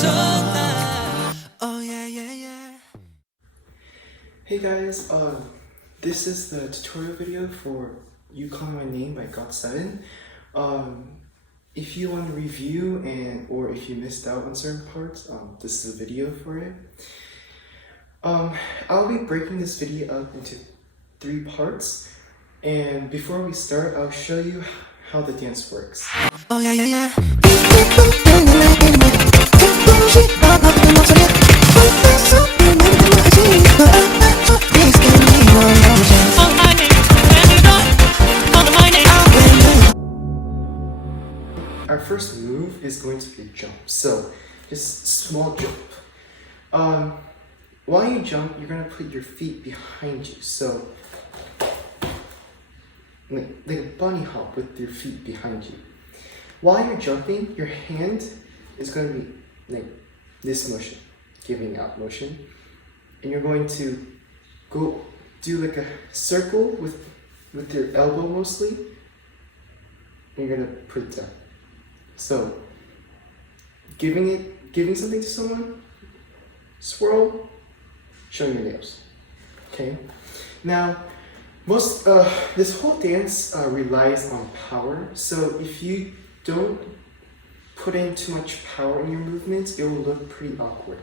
Oh yeah, yeah, yeah. Hey guys, this is the tutorial video for You Call My Name by GOT7. If you want to review or if you missed out on certain parts, this is a video for it. I'll be breaking this video up into 3 parts, and before we start, I'll show you how the dance works. Oh yeah, yeah, yeah. Our first move is going to be jump, so just small jump. While you jump, you're going to put your feet behind you, so like a bunny hop with your feet behind you. While you're jumping, your hand is going to be like this motion, giving out motion, and you're going to go do like a circle with your elbow mostly, and you're going to put it down. So giving something to someone, swirl, showing your nails. Okay. Now, this whole dance relies on power. So if you don't put in too much power in your movements, it will look pretty awkward.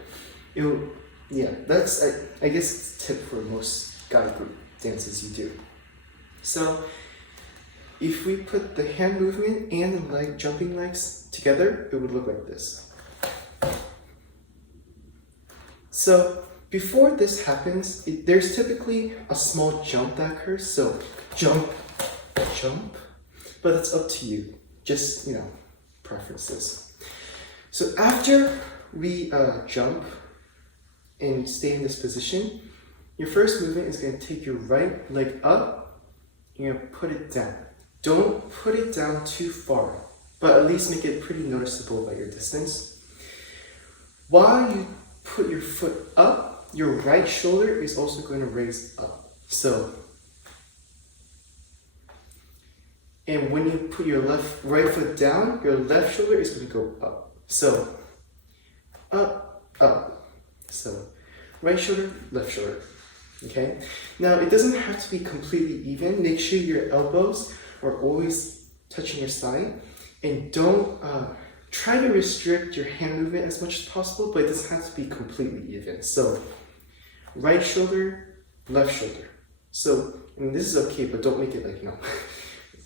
That's I guess it's a tip for most guy group dances you do. So if we put the hand movement and the jumping legs together, it would look like this. So before this happens, there's typically a small jump that occurs. So jump, jump, but it's up to you. Just, preferences. So after we jump and stay in this position, your first movement is going to take your right leg up and you're going to put it down. Don't put it down too far, but at least make it pretty noticeable by your distance. While you put your foot up, your right shoulder is also going to raise up. And when you put your right foot down, your left shoulder is going to go up. So, up, up. So, right shoulder, left shoulder. Okay? Now, it doesn't have to be completely even. Make sure your elbows are always touching your side. And don't try to restrict your hand movement as much as possible, but it doesn't have to be completely even. So, right shoulder, left shoulder. So, this is okay, but don't make it like,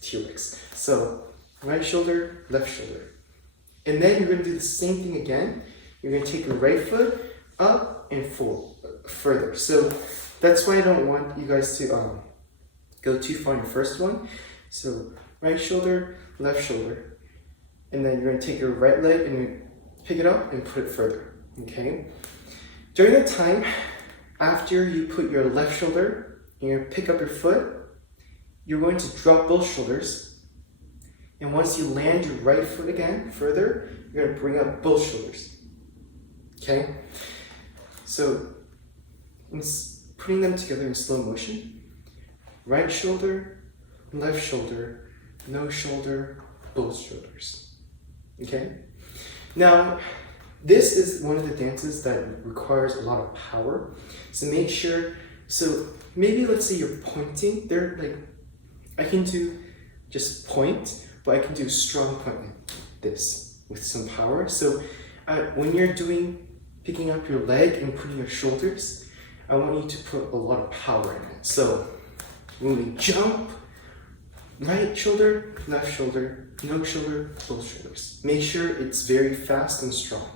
T-Rex. So, right shoulder, left shoulder. And then you're going to do the same thing again. You're going to take your right foot up and forward, further. So, that's why I don't want you guys to go too far in the first one. So, right shoulder, left shoulder. And then you're going to take your right leg and you pick it up and put it further. Okay? During that time, after you put your left shoulder and you pick up your foot, you're going to drop both shoulders. And once you land your right foot again further, you're going to bring up both shoulders. Okay? So, putting them together in slow motion. Right shoulder, left shoulder, no shoulder, both shoulders. Okay? Now, this is one of the dances that requires a lot of power. So make sure, maybe let's say you're pointing. I can do just point, but I can do strong point like this with some power. So when you're picking up your leg and putting your shoulders, I want you to put a lot of power in it. So when we jump, right shoulder, left shoulder, no shoulder, both shoulders. Make sure it's very fast and strong.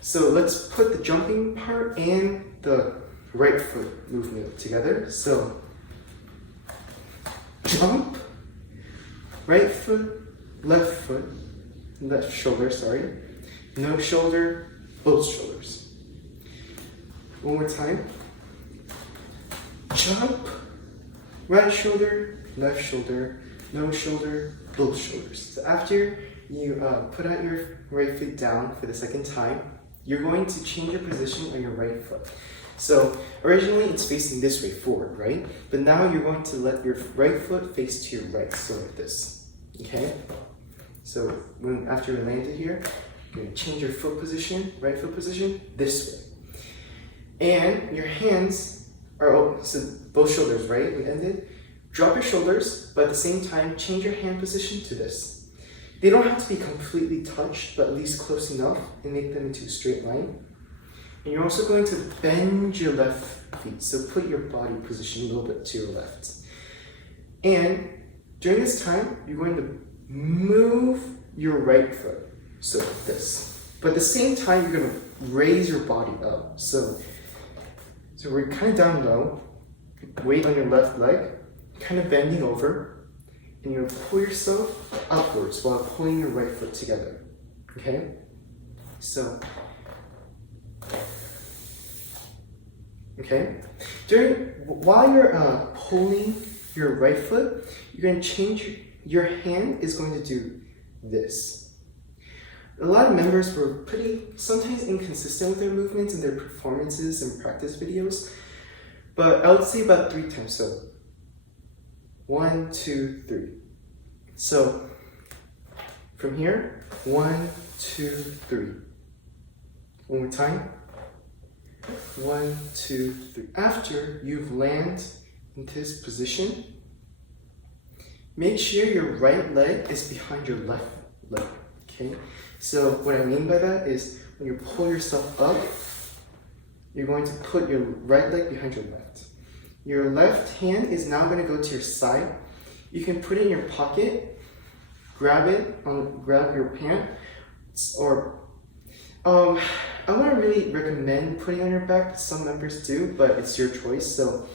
So let's put the jumping part and the right foot movement together. So jump, right foot, left shoulder, no shoulder, both shoulders. One more time. Jump, right shoulder, left shoulder, no shoulder, both shoulders. So after you put out your right foot down for the second time, you're going to change your position on your right foot. So originally it's facing this way forward, right? But now you're going to let your right foot face to your right, so like this, okay? So after you landed here, you're gonna change your foot position, right foot position, this way. And your hands are, so both shoulders, right? We ended. Drop your shoulders, but at the same time, change your hand position to this. They don't have to be completely touched, but at least close enough and make them into a straight line. And you're also going to bend your left feet. So put your body position a little bit to your left. And during this time, you're going to move your right foot. So like this. But at the same time, you're going to raise your body up. So we're kind of down low. Weight on your left leg. Kind of bending over, and you'll pull yourself upwards while pulling your right foot together. Okay? So, okay? While you're pulling your right foot, you're going to change, your hand is going to do this. A lot of members were sometimes inconsistent with their movements and their performances and practice videos, but I would say about 3 times. So, 1, 2, 3. So from here, 1, 2, 3. One more time. 1, 2, 3. After you've landed into this position, make sure your right leg is behind your left leg. Okay? So what I mean by that is when you pull yourself up, you're going to put your right leg behind your left. Your left hand is now going to go to your side. You can put it in your pocket, grab your pants, or I wouldn't really recommend putting it on your back. Some members do, but it's your choice. So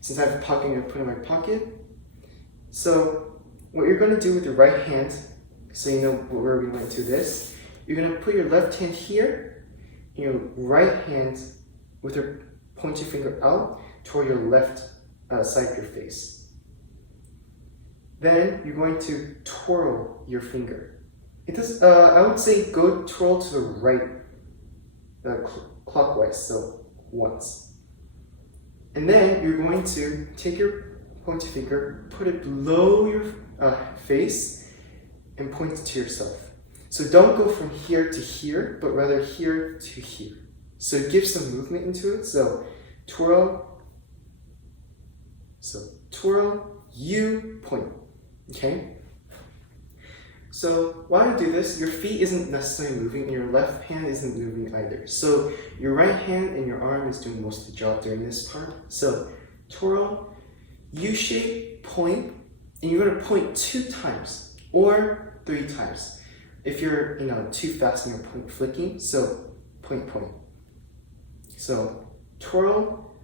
since I have a pocket, I'm going to put it in my pocket. So what you're going to do with your right hand, so you know where we went to this, you're going to put your left hand here, and your right hand with your pointing finger out toward your left side of your face. Then you're going to twirl your finger. I would say go twirl to the right, clockwise, so once. And then you're going to take your pointing finger, put it below your face, and point it to yourself. So don't go from here to here, but rather here to here. So give some movement into it. So twirl. So twirl, you point, okay? So while you do this, your feet isn't necessarily moving and your left hand isn't moving either. So your right hand and your arm is doing most of the job during this part. So twirl, U-shape, point, and you're gonna point 2 times or 3 times. If you're too fast in your point flicking, so point. So twirl,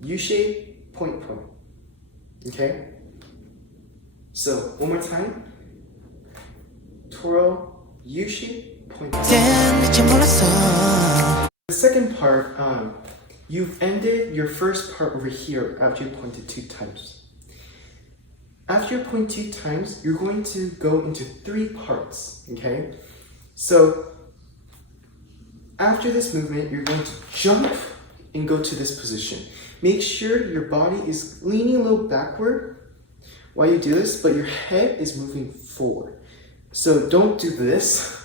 U-shape, point. Okay? So one more time. Twirl, U-shape, point. The second part, you've ended your first part over here after you pointed 2 times. After you point 2 times, you're going to go into 3 parts, okay? So after this movement, you're going to jump and go to this position. Make sure your body is leaning a little backward while you do this, but your head is moving forward. So don't do this,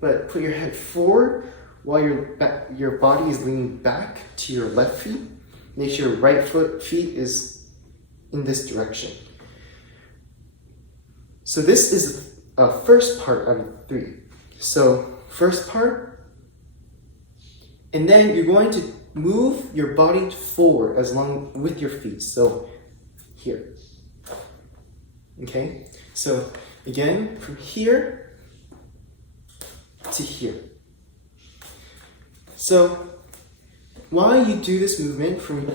but put your head forward while your body is leaning back to your left feet. Make sure your right feet is in this direction. So this is a first part out of 3. So first part, and then you're going to move your body forward as long with your feet. So here, okay? So again, from here to here. So while you do this movement from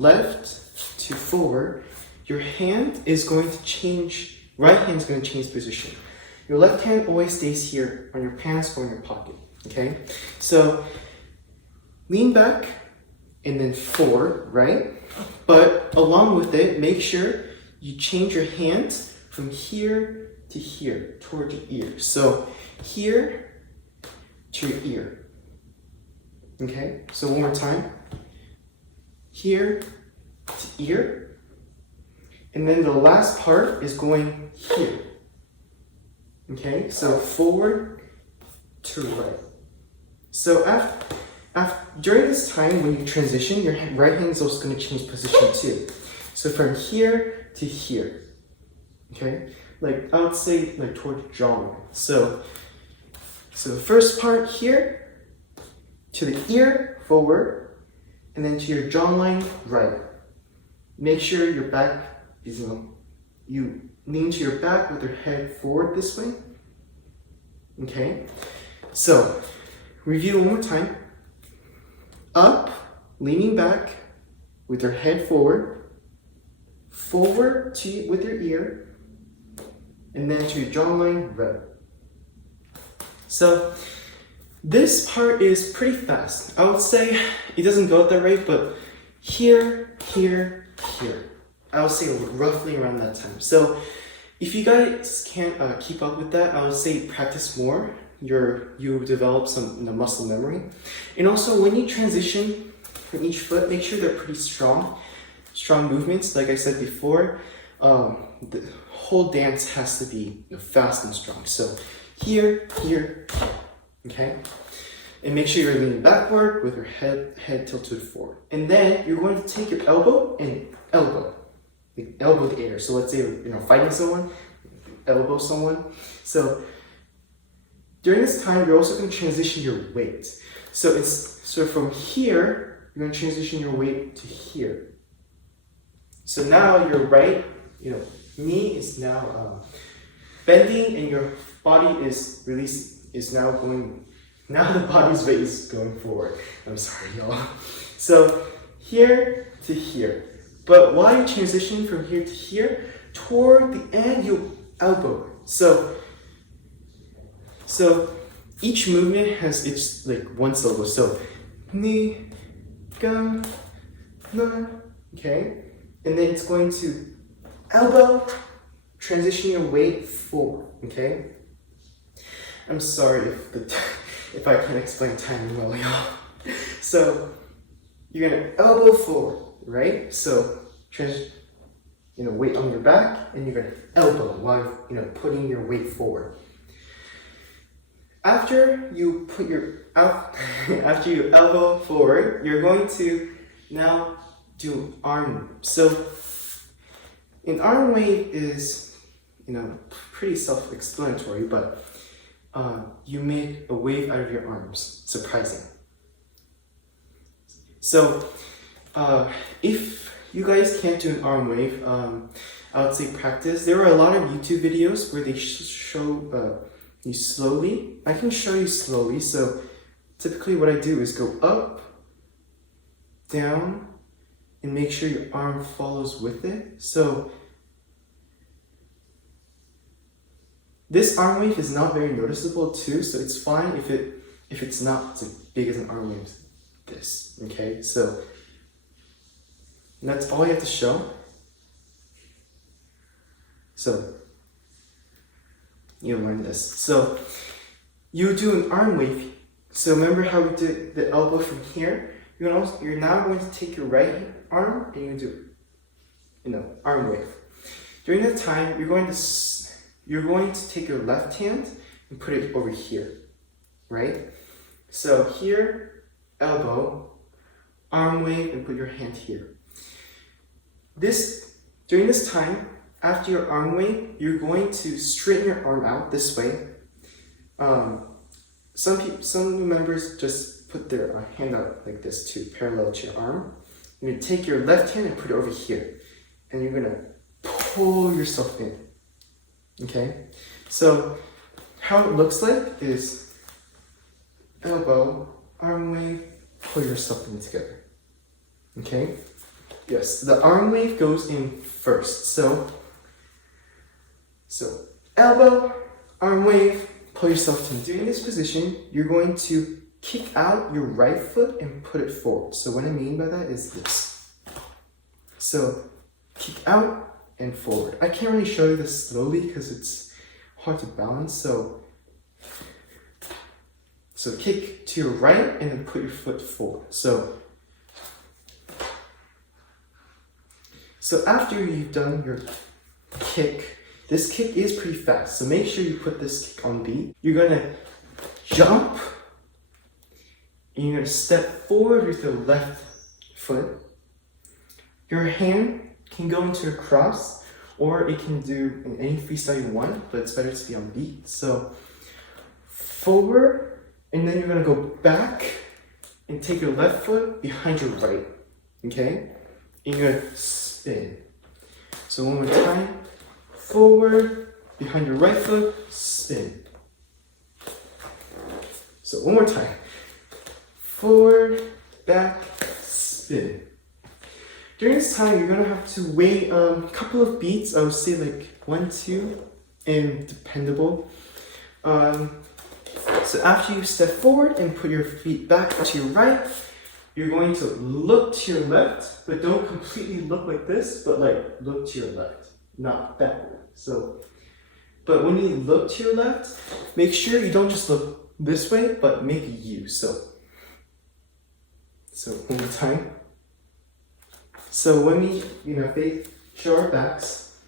left to forward, your hand is going to change. Right hand is going to change position. Your left hand always stays here on your pants or in your pocket, okay? So lean back and then forward, right? But along with it, make sure you change your hands from here to here, towards your ear. So here to your ear, okay? So one more time. Here to ear. And then the last part is going here, Okay, so forward to right. So during this time when you transition, your right hand is also going to change position too. So from here to here. Okay, like I would say like toward the jawline. So the first part here to the ear forward, and then to your jawline right. Make sure your back is you lean to your back with your head forward this way. Okay, so review one more time. Up, leaning back with your head forward, forward to with your ear, and then to your jawline right. So this part is pretty fast. I would say it doesn't go at that rate, but here, here, here. I would say roughly around that time. So if you guys can't keep up with that, I would say practice more. You develop some muscle memory. And also when you transition from each foot, make sure they're pretty strong movements. Like I said before, the whole dance has to be fast and strong. So here, here, okay? And make sure you're leaning backward with your head tilted forward. And then you're going to take your elbow and elbow. Like elbow the air. So let's say you're fighting someone, elbow someone. So during this time, you're also going to transition your weight. So from here, you're going to transition your weight to here. So now your right, knee is now bending, and your body is now going. Now the body's weight is going forward. I'm sorry, y'all. So here to here. But while you're transitioning from here to here, toward the end, you elbow. So each movement has its one syllable. So ni, ga, na, okay? And then it's going to elbow, transition your weight forward, okay? I'm sorry if I can't explain timing well, y'all. So you're gonna elbow forward, right? So weight on your back, and you're gonna elbow while putting your weight forward. After you put after you elbow forward, you're going to now do arm wave. So an arm wave is pretty self-explanatory, but you make a wave out of your arms. Surprising. So if you guys can't do an arm wave, I would say practice. There are a lot of YouTube videos where they show you slowly. I can show you slowly. So typically what I do is go up, down, and make sure your arm follows with it. So this arm wave is not very noticeable too, so it's fine if it's not as big as an arm wave as this. Okay, so that's all you have to show. So you learn this. So you do an arm wave. So remember how we did the elbow from here? You're now going to take your right arm and you do arm wave. During that time, you're going to take your left hand and put it over here, right? So here, elbow, arm wave, and put your hand here. During this time, after your arm wave, you're going to straighten your arm out this way. Some members just put their hand out like this too, parallel to your arm. You're going to take your left hand and put it over here. And you're going to pull yourself in. Okay? So how it looks like is elbow, arm wave, pull yourself in together. Okay? Yes, the arm wave goes in first. So elbow, arm wave, pull yourself in. During this position, you're going to kick out your right foot and put it forward. So what I mean by that is this. So kick out and forward. I can't really show you this slowly because it's hard to balance. So kick to your right and then put your foot forward. So after you've done your kick this kick is pretty fast, so make sure you put this kick on beat. You're gonna jump, and you're gonna step forward with your left foot. Your hand can go into a cross, or it can do in any freestyle you want, but it's better to be on beat. So forward, and then you're gonna go back and take your left foot behind your right, okay? And you're gonna spin. So one more time, forward, behind your right foot, spin. So one more time, forward, back, spin. During this time, you're gonna have to wait a couple of beats. I would say like 1, 2, and dependable. So after you step forward and put your feet back to your right, you're going to look to your left, but don't completely look like this, but like look to your left, not backward. So, but when you look to your left, make sure you don't just look this way, but make a U. So one more time. So when we, face show our backs,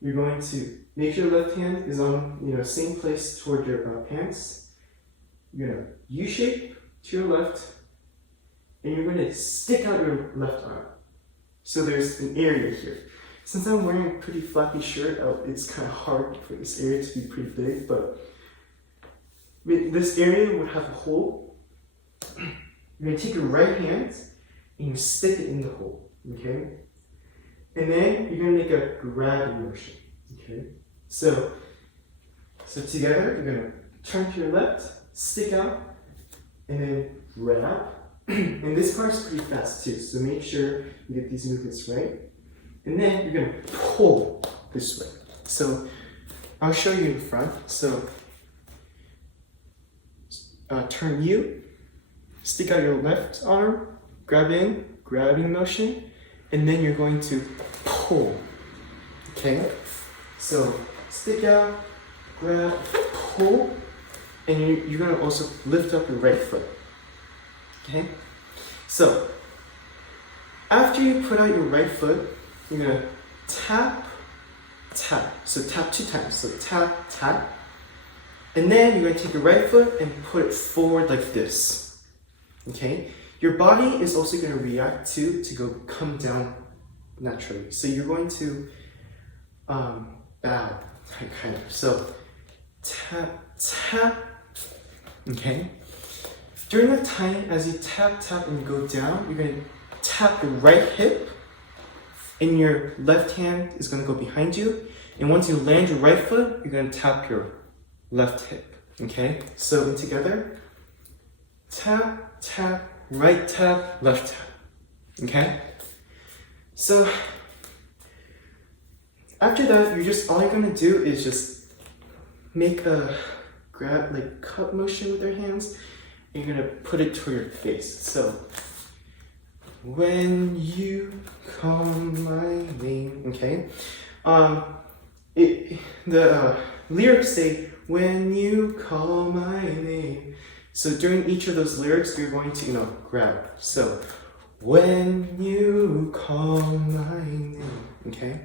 you're going to make sure your left hand is on, same place toward your pants. You're gonna U-shape to your left, and you're gonna stick out your left arm. So there's an area here. Since I'm wearing a pretty flappy shirt, it's kind of hard for this area to be pretty big, but this area would have a hole. You're gonna take your right hand and you stick it in the hole, okay? And then you're gonna make a grab motion, okay? So together, you're gonna turn to your left, stick out, and then grab. And this part's pretty fast too, so make sure you get these movements right. And then you're gonna pull this way. So I'll show you in front. So turn you, stick out your left arm, grab in, grabbing motion, and then you're going to pull. Okay? So stick out, grab, pull, and you're gonna also lift up your right foot. Okay? So after you put out your right foot, you're gonna tap, tap. So tap 2 times. So tap, tap. And then you're gonna take your right foot and put it forward like this. Okay? Your body is also gonna react to come down naturally. So you're going to bow, kind of. So tap, tap. Okay? During the time, as you tap, tap, and go down, you're gonna tap your right hip, and your left hand is gonna go behind you. And once you land your right foot, you're gonna tap your left hip. Okay? So together, tap, tap, right tap, left tap. Okay? So after that, all you're gonna do is just make a grab, like cup motion with your hands. And you're gonna put it toward your face. So when you call my name, okay? The lyrics say, when you call my name. So during each of those lyrics, you're going to, grab. So when you call my name, okay?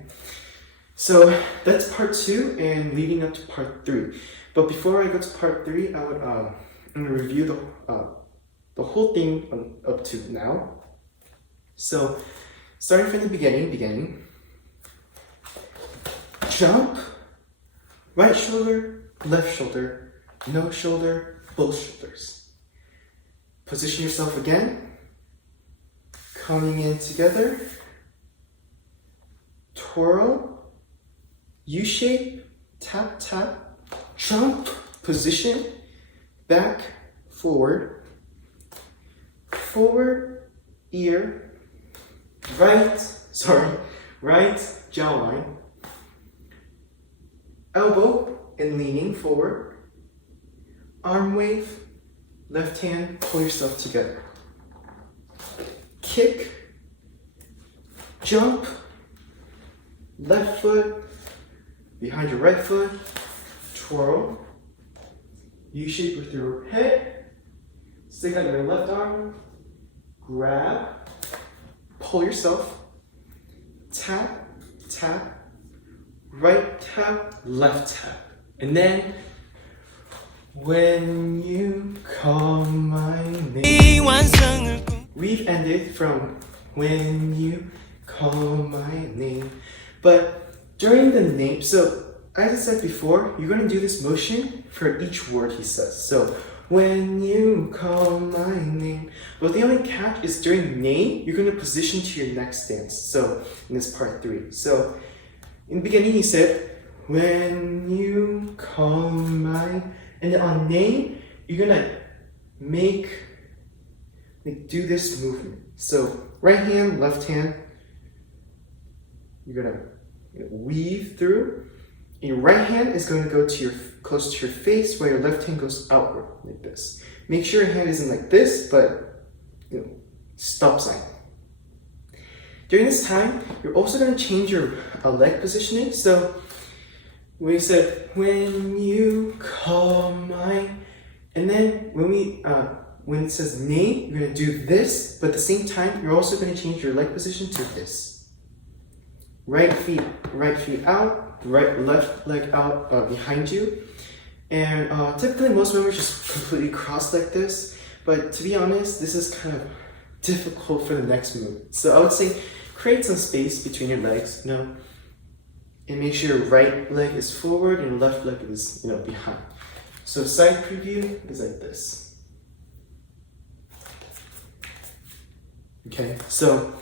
So that's part 2 and leading up to part 3. But before I go to part 3, I'm gonna review the whole thing up to now. So, starting from the beginning. Jump, right shoulder, left shoulder, no shoulder, both shoulders. Position yourself again. Coming in together. Twirl, U-shape, tap, tap, jump, position, back, forward, ear, right jawline, elbow and leaning forward, arm wave, left hand, pull yourself together. Kick, jump, left foot, behind your right foot, twirl, U-shape with your head, stick out your left arm, grab, pull yourself, tap, tap, right tap, left tap. And then, when you call my name. We've ended from when you call my name. But during the name, so as I said before, you're going to do this motion for each word he says. So, when you call my name. But the only catch is during name, you're going to position to your next dance. So, in this part 3. So, in the beginning he said, when you call my, and then on name, you're going to do this movement. So, right hand, left hand, you're going to weave through. And your right hand is going to go to close to your face, while your left hand goes outward like this. Make sure your hand isn't like this, but stop sign. During this time, you're also going to change your leg positioning. So we said when you call my, and then when it says name, you're going to do this, but at the same time, you're also going to change your leg position to this. Right feet out. Left leg out behind you, and typically most members just completely cross like this, but to be honest, this is kind of difficult for the next move. So I would say create some space between your legs, and make sure your right leg is forward and your left leg is behind. So side preview is like this. Okay, so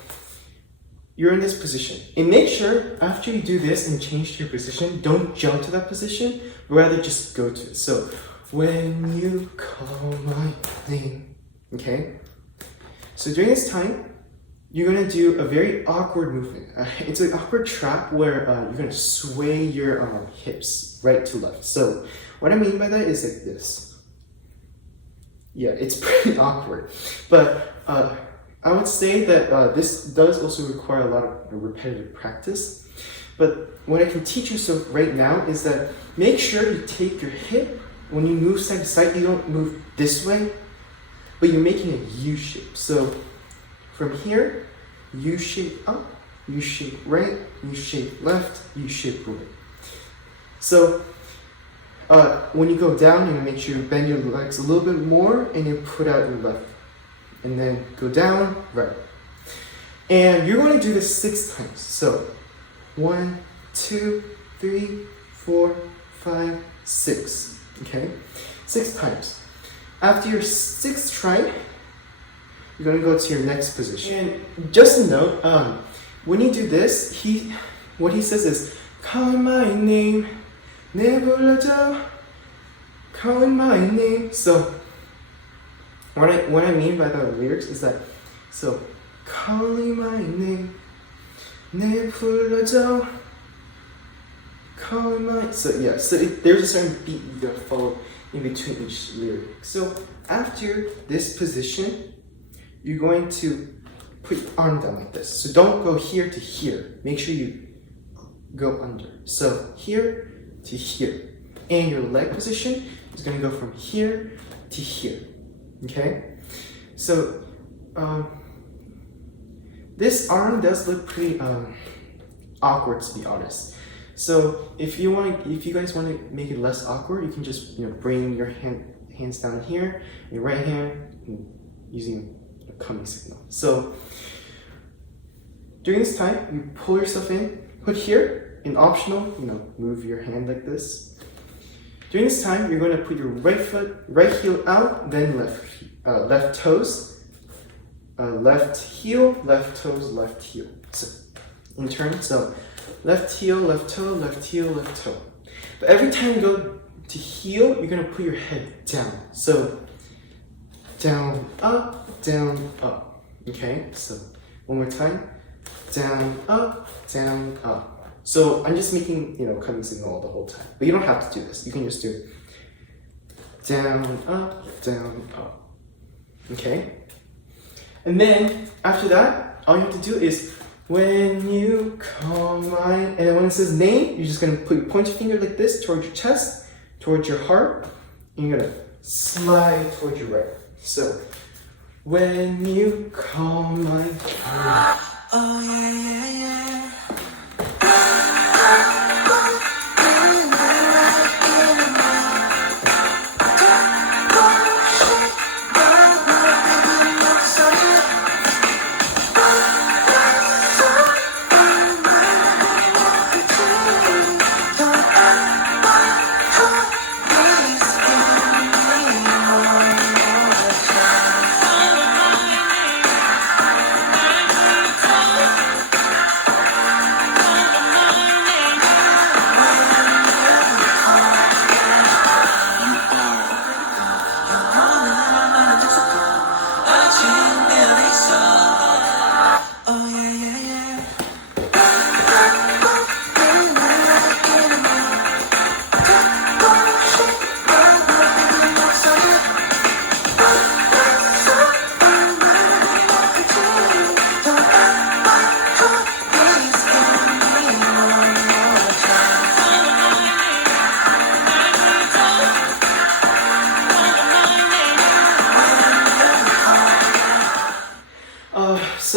you're in this position. And make sure after you do this and change to your position, don't jump to that position, but rather just go to it. So, when you call my name, okay? So during this time, you're gonna do a very awkward movement. It's an awkward trap where you're gonna sway your hips right to left. So what I mean by that is like this. Yeah, it's pretty awkward. But I would say that this does also require a lot of repetitive practice. But what I can teach you right now is that make sure you take your hip, when you move side to side, you don't move this way, but you're making a U shape. So from here, U shape up, U shape right, U shape left, U shape right. So when you go down, you make sure you bend your legs a little bit more and you put out your left. And then go down, right. And you're going to do this 6 times. So 1, 2, 3, 4, 5, 6. Okay? 6 times. After your 6th try, you're going to go to your next position. And just a note, when you do this, what he says is, call my name, never call my name. So what I mean by the lyrics is that, so calling my name, 내 불러줘, calling my, so yeah, so there's a certain beat you gotta follow in between each lyric. So after this position, you're going to put your arm down like this. So don't go here to here. Make sure you go under. So here to here. And your leg position is going to go from here to here. Okay? So this arm does look pretty awkward, to be honest. So if you guys want to make it less awkward, you can just bring your hands down here, your right hand, using a coming signal. So during this time, you pull yourself in, put here, and optional, move your hand like this. During this time, you're going to put your right heel out, then left toes, left heel, left toes, left heel. So in turn, so left heel, left toe, left heel, left toe. But every time you go to heel, you're going to put your head down. So down, up, okay? So one more time, down, up, down, up. So I'm just making, coming signal the whole time. But you don't have to do this. You can just do down, up. Okay? And then after that, all you have to do is when you call my, and then when it says name, you're just gonna put your pointer finger like this towards your chest, towards your heart, and you're gonna slide towards your right. So when you call my name. Oh yeah, yeah, yeah.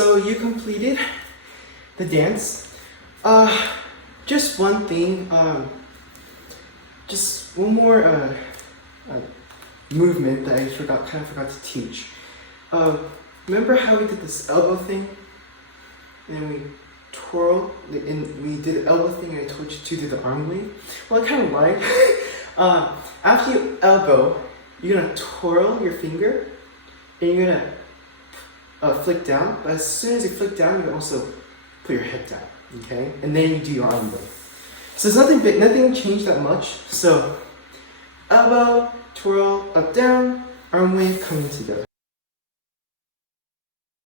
so you completed the dance. Just one thing, just one more movement that I kind of forgot to teach. Remember how we did this elbow thing? And then we twirl, and we did the elbow thing, and I told you to do the arm wave. Well, I kind of lied. After you elbow, you're gonna twirl your finger, and you're gonna flick down. But as soon as you flick down, you can also put your head down, okay? And then you do your arm wave. So it's nothing big, nothing changed that much. So elbow, twirl, up, down, arm wave coming together.